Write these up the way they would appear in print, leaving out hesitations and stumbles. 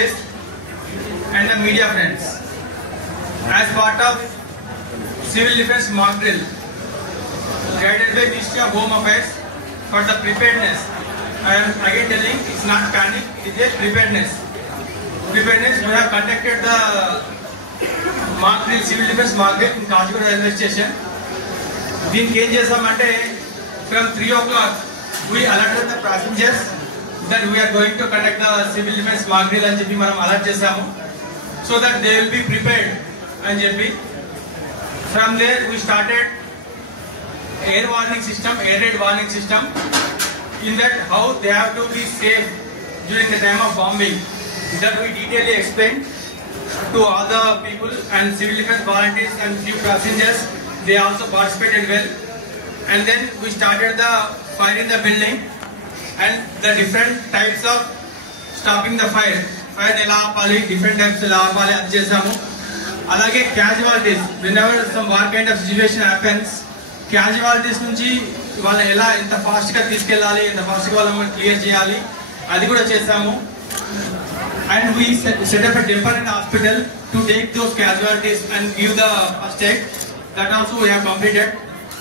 and the media friends. As part of Civil Defence mock drill, guided by Ministry of Home Affairs for the preparedness. I am again telling, it's not panic, it is preparedness. Preparedness, we have conducted the mock drill, Civil Defence mock drill in Kachigura railway station. దీనికి ఏం చేసామంటే from 3 o'clock we alerted the passengers that we are going to conduct the civil defense mock drill అని చెప్పి మనం alert చేసాము, so that they will be prepared అని చెప్పి. From there we started air warning system, air raid warning system, in that how they have to be safe during the time of bombing. That we detailedly explained to all the people and civil defense volunteers and few passengers. They also participated well, and then we started the fire in the building and the different types of stopping the fire. Fire ela aapali, different types ela aapali adi chesamu. Alage casualties, whenever some war kind of situation happens, casualties nunchi valla ela enta fast ga తీసుకెళ్ళాలి, ఎంత fast ga వాళ్ళని clear చేయాలి అది కూడా చేసాము. And we set up a temporary hospital to take those casualties and give the first aid. That also we have completed.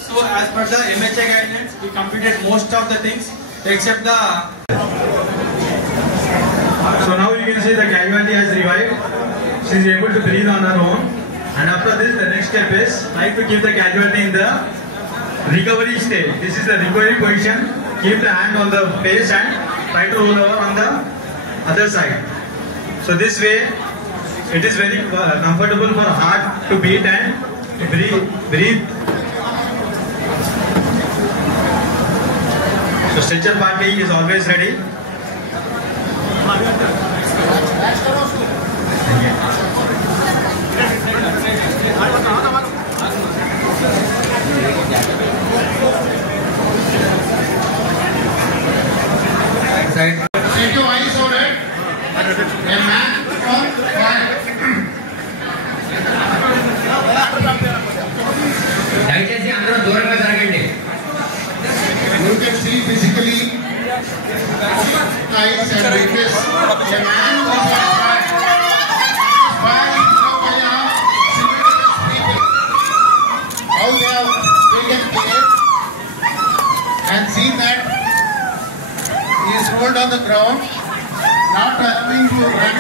So as per the MHA guidelines, we completed most of the things except the. So now you can see the casualty has revived. She is able to breathe on her own. And after this, the next step is try to keep the casualty in the recovery state. This is the recovery position. Keep the hand on the face and try to roll over on the other side. So this way, it is very comfortable for heart to beat and breathe. So stretcher party is always ready. Take your eyes on it. A man on fire. దయచేసి అందరూ దూరంగా జరగండి. You can see physically eyes and witness a man on fire. Fire is now by our civil defense people. How they have taken care and seen that he is rolled on the ground, not allowing to run.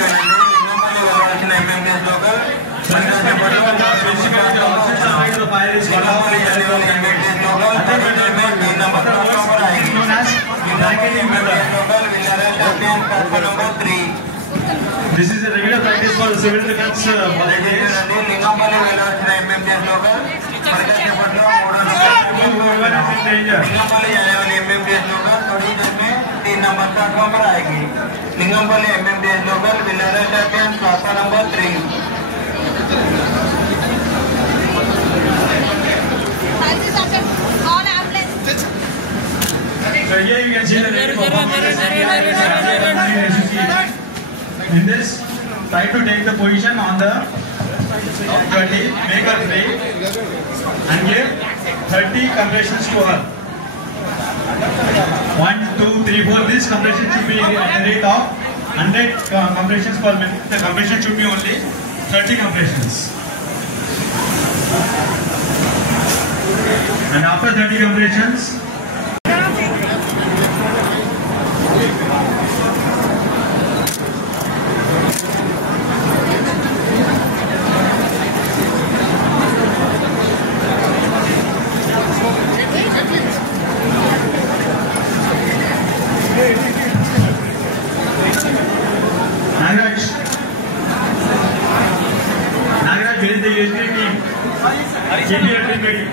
This is a regular practice for the civil defense volunteers. Lingampally MMDS local winner champion platform number 3. So here you can see the ready performance. In this, try to take the position on the 20, make her play and give 30 compressions to her. 1, 2, 3, 4. This compression should be at the rate of 100 compressions per minute. The compression should be only 30 compressions. And after 30 compressions, Nagraj, where is the USB team? Keep your team ready.